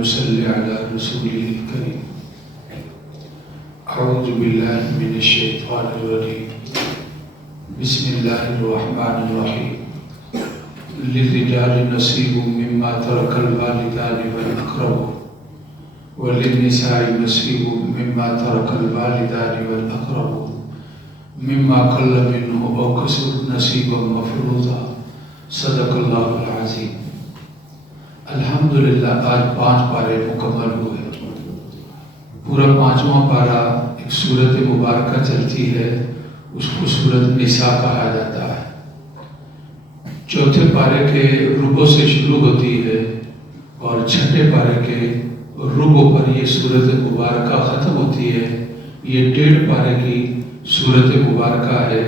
ونصلي على رسوله الكريم. أعوذ بالله من الشيطان الرجيم. بسم الله الرحمن الرحيم. للرجال نصيب مما ترك الوالدان والأقربون وللنساء نصيب مما ترك الوالدان والأقربون مما قل منه أو كسر نصيبا مفروضا. صدق اللہ العظیم. الحمدللہ آج 5 پارے مکمل ہوئے. پورا 5واں پارہ ایک سورت مبارکہ چلتی ہے، اس کو سورت نساء کہا جاتا ہے. 4تھے پارے کے ربع سے شروع ہوتی ہے اور 6ٹھے پارے کے ربع پر یہ سورت مبارکہ ختم ہوتی ہے. یہ 1.5 پارے کی سورت مبارکہ ہے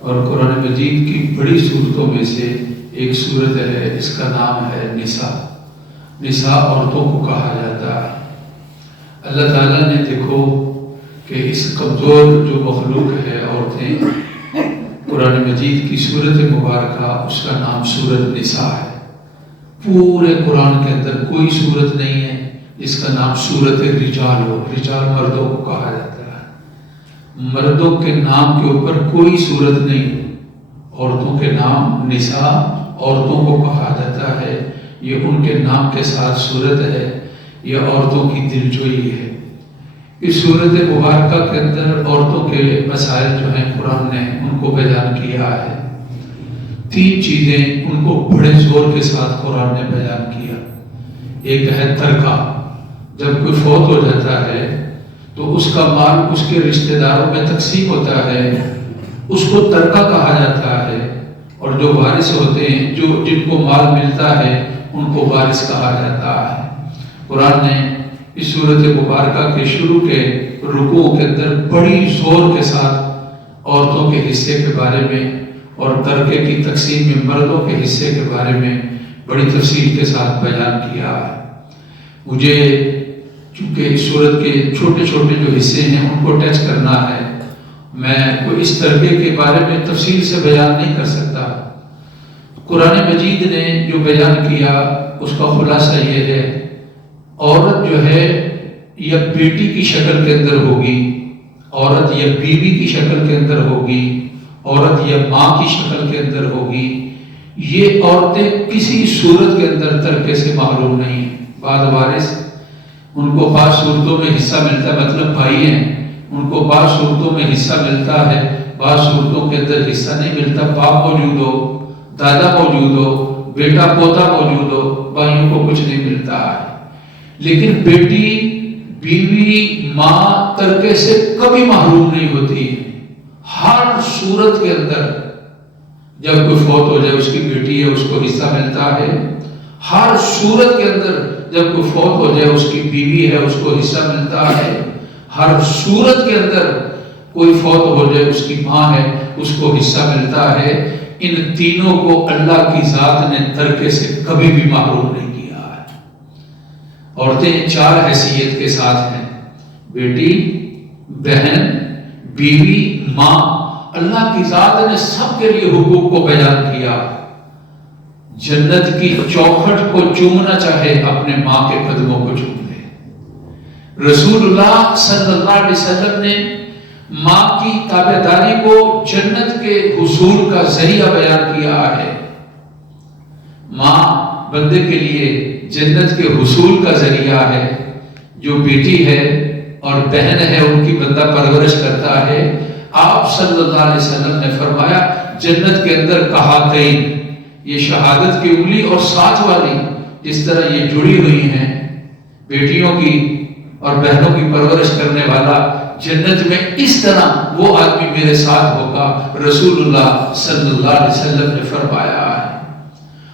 اور قرآن مجید کی بڑی صورتوں میں سے ایک صورت ہے. اس کا نام ہے نساء. نساء عورتوں کو کہا جاتا ہے. اللہ تعالیٰ نے دیکھو کہ اس کمزور جو مخلوق ہے عورتیں، قرآن مجید کی سورت مبارکہ اس کا نام سورت نساء ہے. پورے قرآن کے اندر کوئی سورت نہیں ہے جس کا نام سورت رجال ہو. رجال مردوں کو کہا جاتا ہے. مردوں کے نام کے اوپر کوئی سورت نہیں. عورتوں کے نام نساء عورتوں کو کہا جاتا ہے. یہ ان کے نام کے ساتھ سورت ہے. یہ عورتوں کی دلجوئی ہے. اس سورت مبارکہ کے اندر عورتوں کے مسائل جو ہیں قرآن نے ان کو بیان کیا ہے. 3 چیزیں ان کو بڑے زور کے ساتھ قرآن نے بیان کیا. ایک ہے ترکہ. جب کوئی فوت ہو جاتا ہے تو اس کا مال اس کے رشتہ داروں میں تقسیم ہوتا ہے، اس کو ترکہ کہا جاتا ہے. اور جو وارث ہوتے ہیں، جن کو مال ملتا ہے، ان کو وارث کہا جاتا ہے. قرآن نے اس سورت مبارکہ کے شروع کے رکوع کے اندر بڑی زور کے ساتھ عورتوں کے حصے کے بارے میں اور ترکے کی تقسیم میں مردوں کے حصے کے بارے میں بڑی تفصیل کے ساتھ بیان کیا ہے. مجھے چونکہ اس سورت کے چھوٹے چھوٹے جو حصے ہیں ان کو ٹچ کرنا ہے، میں کوئی اس ترکے کے بارے میں تفصیل سے بیان نہیں کر سکتا. قرآن مجید نے جو بیان کیا اس کا خلاصہ یہ ہے: عورت جو ہے یا بیٹی کی شکل کے اندر ہوگی، عورت یا بیوی کی شکل کے اندر ہوگی، عورت یا ماں کی شکل کے اندر ہوگی. یہ عورتیں کسی صورت کے اندر ترکے سے محروم نہیں. بعض وارث ان کو بعض صورتوں میں حصہ ملتا ہے، مطلب بھائی ہیں، ان کو بعض صورتوں میں حصہ ملتا ہے، بعض صورتوں کے اندر حصہ نہیں ملتا. باپ موجود ہو، دادا موجود ہو، بیٹا پوتا موجود ہو، بھائیوں کو کچھ نہیں ملتا ہے. لیکن بیٹی، بیوی، ماں ترکے سے کبھی محروم نہیں ہوتی. ہر صورت کے اندر جب کوئی فوت ہو جائے، اس کی بیٹی ہے، اس کو حصہ ملتا ہے. ہر صورت کے اندر جب کوئی فوت ہو جائے، اس کی بیوی ہے، اس کو حصہ ملتا ہے. ہر صورت کے اندر کوئی فوت ہو جائے، اس کی ماں ہے، اس کو حصہ ملتا ہے. ان تینوں کو اللہ کی ذات نے ترکے سے کبھی بھی محروم نہیں کیا ہے. عورتیں 4 حیثیت کے ساتھ ہیں: بیٹی، بہن، بیوی، ماں. اللہ کی ذات نے سب کے لیے حقوق کو بیان کیا. جنت کی چوکھٹ کو چومنا چاہے، اپنے ماں کے قدموں کو چوم لے. رسول اللہ صلی اللہ علیہ وسلم نے ماں کی تابعداری کو جنت کے حصول کا ذریعہ بیان کیا ہے. ماں بندے کے لیے جنت کے حصول کا ذریعہ ہے. جو بیٹی ہے اور بہن ہے، ان کی بندہ پرورش کرتا ہے. آپ صلی اللہ علیہ وسلم نے فرمایا جنت کے اندر کہاتین، یہ شہادت کی انگلی اور ساتھ والی جس طرح یہ جڑی ہوئی ہیں، بیٹیوں کی اور بہنوں کی پرورش کرنے والا جنت میں اس طرح وہ آدمی میرے ساتھ ہوگا، رسول اللہ صلی اللہ علیہ وسلم نے فرمایا ہے.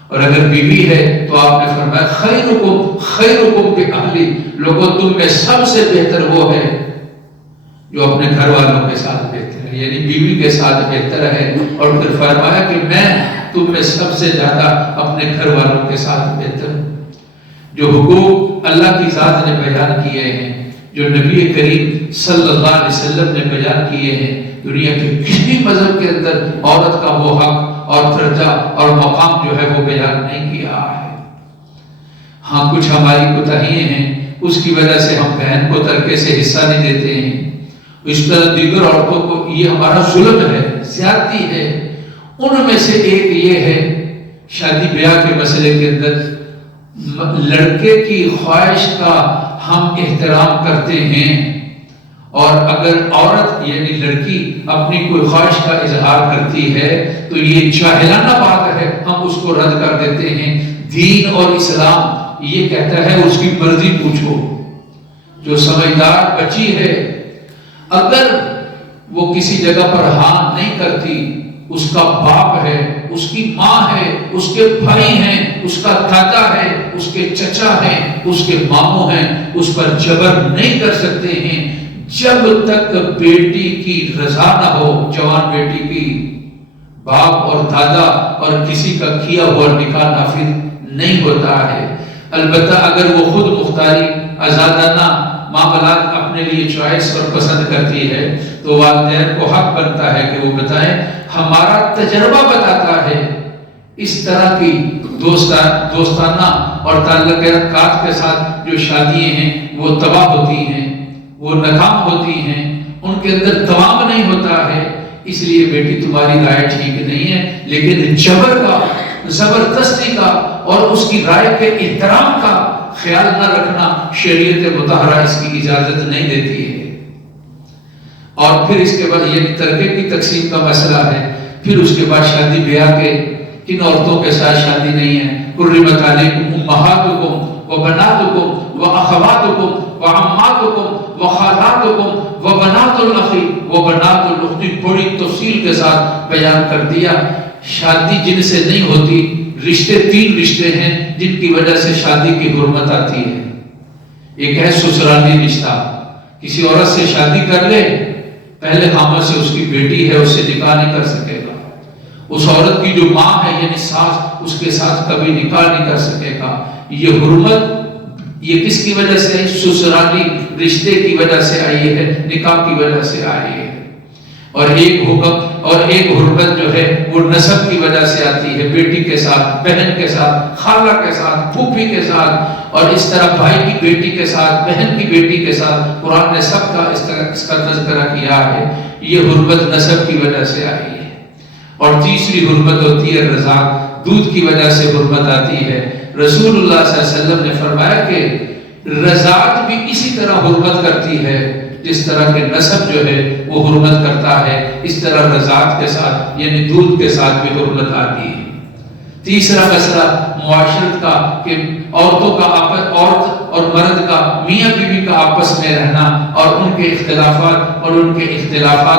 اور اگر بیوی ہے تو آپ نے فرمایا خیرکم بأہلی، لوگوں تم میں سب سے بہتر وہ ہے جو اپنے گھر والوں کے ساتھ بہتر ہے، یعنی بیوی کے ساتھ بہتر ہے. اور پھر فرمایا کہ میں تم میں سب سے زیادہ اپنے گھر والوں کے ساتھ بہتر ہوں. جو حقوق اللہ کی ذات نے بیان کیے ہیں، جو نبی کریم صلی اللہ علیہ وسلم نے بیان کیے ہیں، دنیا کے کسی مذہب کے اندر عورت کا وہ حق اور درجہ اور مقام جو ہے وہ بیان نہیں کیا ہے. ہاں کچھ ہماری کوتاہیاں ہیں، اس کی وجہ سے ہم بہن کو ترکے سے حصہ نہیں دیتے ہیں، اس طرح دیگر عورتوں کو یہ ہمارا ظلم ہے، زیادتی ہے۔ ان میں سے ایک یہ ہے شادی بیاہ کے مسئلے کے اندر لڑکے کی خواہش کا ہم احترام کرتے ہیں، اور اگر عورت یعنی لڑکی اپنی کوئی خواہش کا اظہار کرتی ہے تو یہ جاہلانہ بات ہے، ہم اس کو رد کر دیتے ہیں۔ دین اور اسلام یہ کہتا ہے اس کی مرضی پوچھو۔ جو سمجھدار بچی ہے اگر وہ کسی جگہ پر ہاں نہیں کرتی، اس کا باپ ہے، اس کی ماں ہے، اس کے بھائی ہیں، اس کا دادا ہے، اس کے چچا ہیں، اس کے ماموں ہیں، اس پر جبر نہیں کر سکتے ہیں جب تک بیٹی کی رضا نہ ہو، جوان بیٹی کی۔ باپ اور دادا اور کسی کا کیا ہوا نکاح نافذ نہیں ہوتا ہے۔ البتہ اگر وہ خود مختاری آزادانہ معاملات اپنے لیے چوائس اور پسند کرتی ہے تو والدین کو حق بنتا ہے کہ وہ بتائیں۔ ہمارا تجربہ بتاتا ہے اس طرح کی دوستانہ اور تعلقات کے ساتھ جو شادیاں ہیں وہ تباہ ہوتی ہیں، وہ ناکام ہوتی ہیں، ان کے اندر دوام نہیں ہوتا ہے۔ اس لیے بیٹی تمہاری رائے ٹھیک نہیں ہے، لیکن جبر کا، زبردستی کا اور اس کی رائے کے احترام کا خیال نہ رکھنا شریعت مطہرہ اس کی اجازت نہیں دیتی ہے۔ اور پھر اس کے بعد یہ ترکے کی تقسیم کا مسئلہ ہے۔ پھر اس کے بعد شادی بیاہ کے کن عورتوں کے ساتھ شادی نہیں ہے؟ حرمت علیکم امہاتکم وبناتکم واخواتکم وعماتکم وخالاتکم وبنات الاخ وبنات الاخت، بڑی تفصیل کے ساتھ بیان کر دیا۔ شادی جن سے نہیں ہوتی، رشتے تین رشتے ہیں جن کی وجہ سے شادی کی حرمت آتی ہے۔ ایک ہے سسرالی رشتہ، کسی عورت سے شادی کر لے، پہلے خامہ سے اس کی بیٹی ہے، اس سے نکاح نہیں کر سکے گا۔ اس عورت کی جو ماں ہے یعنی ساس، اس کے ساتھ کبھی نکاح نہیں کر سکے گا۔ یہ حرمت یہ کس کی وجہ سے ہے؟ سسرالی رشتے کی وجہ سے آئی ہے، نکاح کی وجہ سے آئی ہے۔ اور ایک حکم اور ایک حرمت جو ہے وہ نسب کی وجہ سے آتی ہے، بیٹی کے ساتھ، بہن کے ساتھ، خالہ کے ساتھ، پھوپھی کے ساتھ، اور اس طرح بھائی کی بیٹی کے ساتھ، بہن کی بیٹی کے ساتھ۔ قرآن نے سب کا اس کا تذکرہ کیا ہے۔ یہ حرمت نسب کی وجہ سے آئی ہے۔ اور تیسری حرمت ہوتی ہے رضاعت، دودھ کی وجہ سے حرمت آتی ہے۔ رسول اللہ صلی اللہ علیہ وسلم نے فرمایا کہ رضاعت بھی اسی طرح حرمت کرتی ہے جس طرح کہ نسب جو ہے وہ حرمت کرتا ہے، اس طرح رضاعت کے ساتھ یعنی دودھ کے ساتھ بھی حرمت آتی ہے۔ تیسرا مسئلہ معاشرت کا کہ عورتوں کا عورت اور مرد کا، میاں بیوی کا آپس میں رہنا اور ان کے اختلافات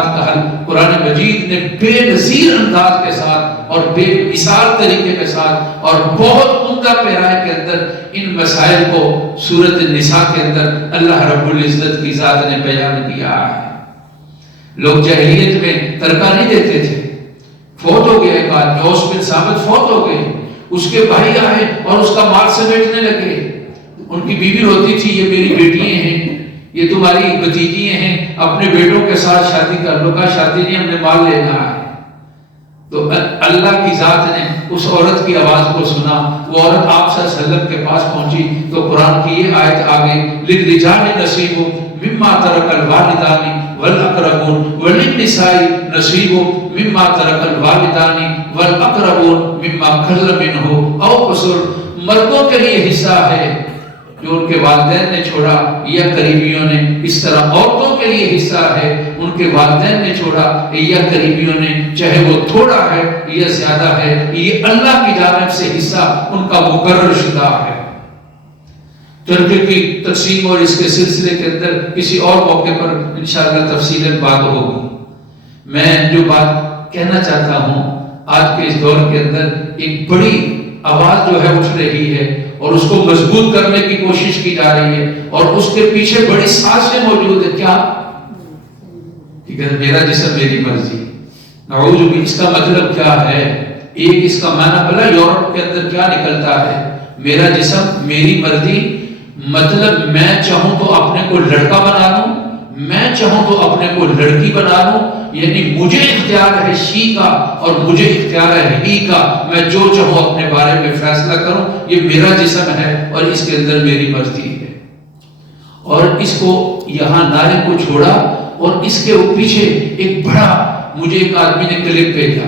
کا حل قرآن مجید نے بے نظیر انداز کے ساتھ اور بے مثال طریقے کے ساتھ اور بہت عمدہ پیرائے کے اندر ان مسائل کو سورۃ النساء کے اندر اللہ رب العزت کی ذات نے بیان کیا ہے۔ لوگ جاہلیت میں ترکہ نہیں دیتے تھے، فوت ہو گیا ایک آدمی، اوس بن ثابت فوت ہو گئے، اس کے بھائی آئے اور اس کا مال سمیٹنے لگے۔ ان کی بیوی روتی تھی، یہ میری بیٹیاں ہیں، یہ تمہاری بھتیجیاں ہیں، اپنے بیٹوں کے ساتھ شادی کر لو۔ کہا شادی نہیں، ہم نے مال لینا ہے۔ تو اللہ کی ذات نے اس عورت کی آواز کو سنا، وہ عورت آپ صلی اللہ علیہ وسلم کے پاس پہنچی تو قرآن کی یہ آیت آ گئی، لِلرِّجَالِ نَصِیبٌ مِّمَّا تَرَکَ الْوَالِدَانِ وَالْأَقْرَبُونَ وَلِلنِّسَاءِ نَصِیبٌ مِّمَّا تَرَکَ الْوَالِدَانِ وَالْأَقْرَبُونَ مِّمَّا قَلَّ مِنْهُ أَوْ كَثُرَ۔ مردوں کے لیے حصہ ہے جو ان کے والدین نے چھوڑا یا قریبیوں نے، اس طرح عورتوں کے لیے حصہ ہے ان کے والدین نے چھوڑا یا قریبیوں نے، چاہے وہ تھوڑا ہے یا زیادہ ہے، یہ اللہ کی جانب سے حصہ ان کا مقرر شدہ ہے۔ ترکے کی تقسیم اور اس کے سلسلے کے اندر کسی اور موقع پر انشاءاللہ تفصیلاً بات ہوگی۔ میں جو بات کہنا چاہتا ہوں، آج کے اس دور کے اندر ایک بڑی آواز جو ہے اٹھ رہی ہے اور اس کو مضبوط کرنے کی کوشش کی جا رہی ہے، اور اس کے پیچھے بڑی سازشیں موجود ہے۔ کیا کہ میرا جسم میری مرضی، نعوذ باللہ، اس کا مطلب کیا ہے؟ ایک اس کا معنی بلا یورپ کے اندر کیا نکلتا ہے؟ میرا جسم میری مرضی، مطلب میں چاہوں تو اپنے کو لڑکا بنا لوں، میں چاہوں تو اپنے کو لڑکی بنا لوں، یعنی مجھے اختیار ہے شی کا اور مجھے اختیار ہے ہی کا، میں جو چاہوں اپنے بارے میں فیصلہ کروں، یہ میرا جسم ہے اور اس کے اندر میری مرضی ہے۔ اور اس کو یہاں نعرے کو چھوڑا، اور اس کے پیچھے ایک بڑا، مجھے ایک آدمی نے کلپ بھیجا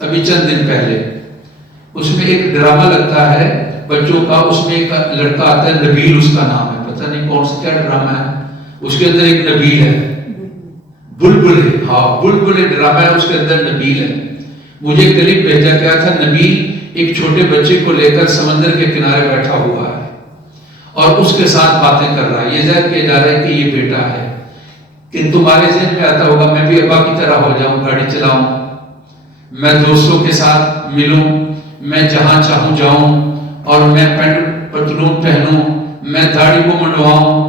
ابھی چند دن پہلے، اس میں ایک ڈرامہ لگتا ہے بچوں کا، اس میں ایک لڑکا آتا ہے، نبیل اس کا نام ہے، پتہ نہیں کون سا کیا ڈرامہ ہے، اس کے اندر ایک نبیل ہے، بلبل ہے، ہاں بلبل ڈرامہ ہے، اس کے اندر نبیل ہے۔ مجھے کلپ بھیجا کیا تھا، نبیل ایک چھوٹے بچے کو لے کر سمندر کے کنارے بیٹھا ہوا ہے اور اس کے ساتھ باتیں کر رہا ہے، یہ ظاہر کیا جا رہا ہے کہ یہ بیٹا ہے۔ کہ تمہارے ذہن میں آتا ہوگا میں بھی ابا کی طرح ہو جاؤں، گاڑی چلاؤں، میں دوستوں کے ساتھ ملوں، میں جہاں چاہوں جاؤں، اور میں پینٹ پتلون پہنوں، میں داڑھی کو منڈواؤں،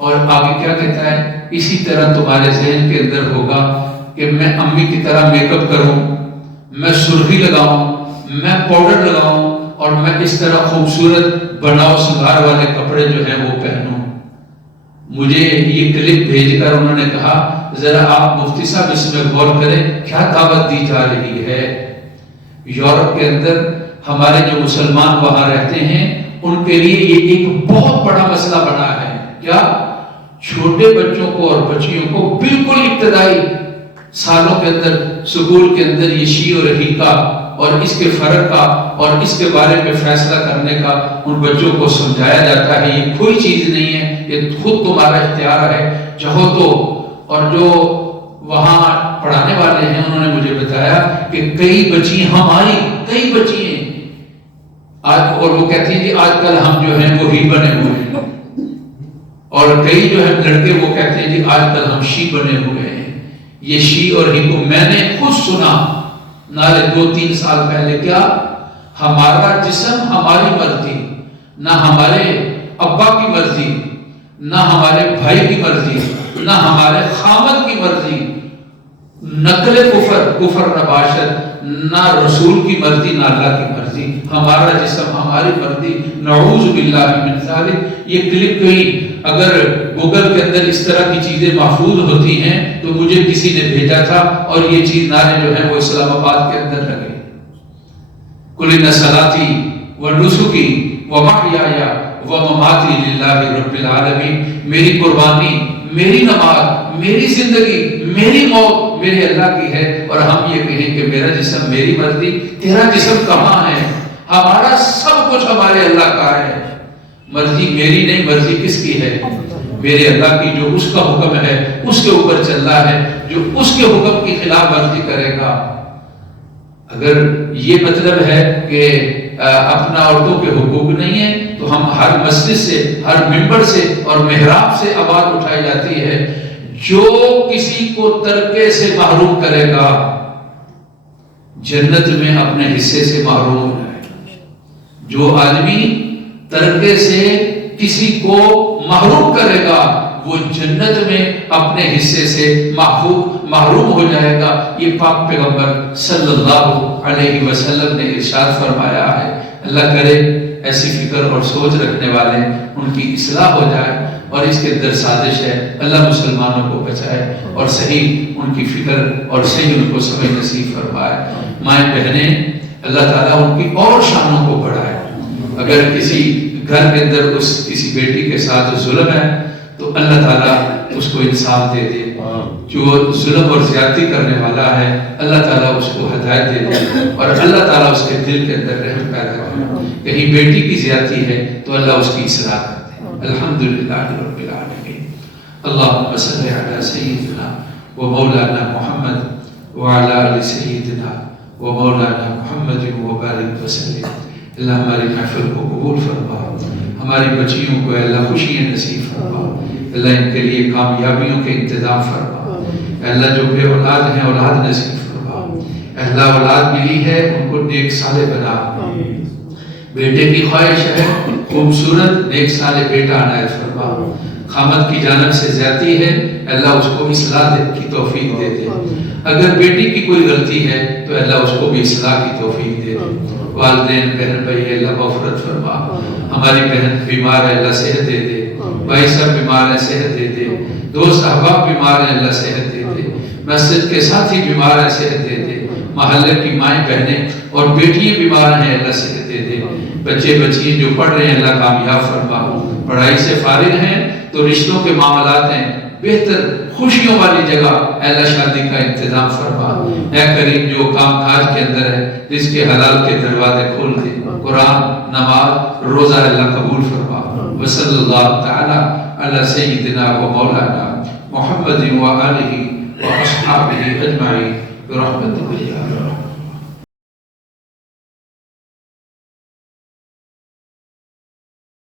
اور آگے کیا کہتا ہے، اسی طرح تمہارے ذہن کے اندر ہوگا کہ میں امی کی طرح میک اپ کروں، میں سرخی لگاؤں، میں پاؤڈر لگاؤں، اور میں اس طرح خوبصورت بناؤ سنگار والے کپڑے جو ہیں وہ پہنوں۔ مجھے یہ کلپ بھیج کر انہوں نے کہا ذرا آپ مفتی صاحب اس میں غور کریں، کیا دعوت دی جا رہی ہے۔ یورپ کے اندر ہمارے جو مسلمان وہاں رہتے ہیں ان کے لیے یہ ایک بہت بڑا مسئلہ بنا ہے، کیا چھوٹے بچوں کو اور بچیوں کو بالکل ابتدائی سالوں کے اندر سکول کے اندر یہ شی اور ہی کا اور اس کے فرق کا اور اس کے بارے میں فیصلہ کرنے کا ان بچوں کو سمجھایا جاتا ہے۔ یہ کوئی چیز نہیں ہے، یہ خود تمہارا اختیار ہے، چاہو تو۔ اور جو وہاں پڑھانے والے ہیں انہوں نے مجھے بتایا کہ کئی بچی ہماری، کئی بچی ہیں آج، اور وہ کہتی ہیں کہ آج کل ہم جو ہیں وہ ہی بنے ہوئے ہیں، اور کئی جو ہے لڑکے وہ کہتے ہیں کہ آج کل ہم شی بنے ہوئے ہیں۔ یہ شی اور ہی کو میں نے خود سنا نالے 2-3 سال پہلے، کیا ہمارا جسم ہماری مرضی، نہ ہمارے ابا کی مرضی، نہ ہمارے بھائی کی مرضی، نہ ہمارے خامد کی مرضی، نقل کفر نباشت، نہ رسول کی مرضی نہ اللہ کی مرضی، ہمارا جسم ہماری مرضی، نعوذ باللہ من ذالک۔ یہ کلپ کہیں اگر گوگل کے اندر اس طرح کی چیزیں محفوظ ہوتی ہیں تو مجھے کسی نے بھیجا تھا، اور یہ چیز نعرے جو ہیں وہ اسلام آباد کے اندر لگے، قل ان صلاتی و نسکی و محیای و مماتی للہ رب العالمین، میری قربانی، میری نماز، میری زندگی، میری موت میرے اللہ کی ہے، اور ہم یہ کہیں کہ میرا جسم میری مرضی، تیرا جسم کہاں ہے؟ ہمارا سب کچھ ہمارے اللہ کا ہے، مرضی میری نہیں، مرضی کس کی ہے؟ میرے اللہ کی، جو اس کا حکم ہے اس کے اوپر چلنا ہے، جو اس کے حکم کی خلاف ورزی کرے گا۔ اگر یہ مطلب ہے کہ اپنا عورتوں کے حقوق نہیں ہے تو ہم ہر مسجد سے، ہر ممبر سے اور محراب سے آواز اٹھائی جاتی ہے، جو کسی کو ترکے سے محروم کرے گا جنت میں اپنے حصے سے محروم ہو جائے گا۔ جو آدمی ترکے سے کسی کو محروم کرے گا وہ جنت میں اپنے حصے سے محروم ہو جائے گا۔ یہ پاک پیغمبر صلی اللہ علیہ وسلم نے ارشاد فرمایا ہے۔ اللہ کرے ایسی فکر اور سوچ رکھنے والے ان کی اصلاح ہو جائے، اور اس کے اندر سازش ہے اللہ مسلمانوں کو بچائے اور صحیح ان کی فکر اور صحیح ان کو سمجھ نصیب فرمائے۔ مائیں بہنیں، اللہ تعالیٰ ان کی اور شانوں کو بڑھائے۔ اگر کسی گھر کے اندر کسی بیٹی کے ساتھ ظلم ہے تو اللہ تعالیٰ اس کو انصاف دے دے، جو ظلم اور زیادتی کرنے والا ہے اللہ تعالیٰ اس کو ہدایت دے دے، اور اللہ تعالیٰ اس کے دل کے اندر رحم پیدا کرے۔ کہیں بیٹی کی زیادتی ہے تو اللہ اس کی اصلاح کرتے۔ الحمدللہ رب العالمین۔ اللہم صلی علی سیدنا و مولانا محمد وعلی آل سیدنا و مولانا محمد و بارک وسلم۔ اللہ ہماری محفل کو قبول فرما، ہماری بچیوں کو اللہ خوشیاں نصیب فرما، اللہ ان کے لیے کامیابیوں کے انتظام فرما، اللہ جو بے اولاد ہیں اولاد نصیب فرما، اللہ اولاد ملی ہے ان کو نیک صالح بنا، بیٹے کی خواہش ہے خوبصورت نیک صالح بیٹا عنایت فرما، خامد کی جانب سے زیادتی ہے اللہ اس کو اصلاح کی توفیق دے دے، اگر بیٹی کی کوئی غلطی ہے تو اللہ اس کو بھی اصلاح کی توفیق دے دے، والدین بہن بھائی اللہ مغفرت فرما، ہماری بہن بیمار ہے اللہ صحت دے دے، بھائی سب بیمار ہیں صحت دے دے، دوست احباب بیمار ہیں اللہ صحت دے دے، مسجد کے ساتھی بیمار ہیں صحت دے دے، محلے کی مائیں بہنیں اور بیٹیاں بیمار ہیں اللہ صحت دے دے، بچے بچیاں جو پڑھ رہے ہیں اللہ کامیاب فرما، پڑھائی سے فارغ ہیں تو رشتوں کے معاملات ہیں بہتر خوشیوں والی جگہ اللہ شادی کا انتظام فرما، اے کریم جو کام کاج کے اندر ہے جس کے حلال کے دروازے کھول دے، قرآن نماز روزہ اللہ قبول فرما، وصلی اللہ تعالی علی سیدنا و مولانا محمد و آلہ و اصحابہ اجمعین برحمتک یا ارحم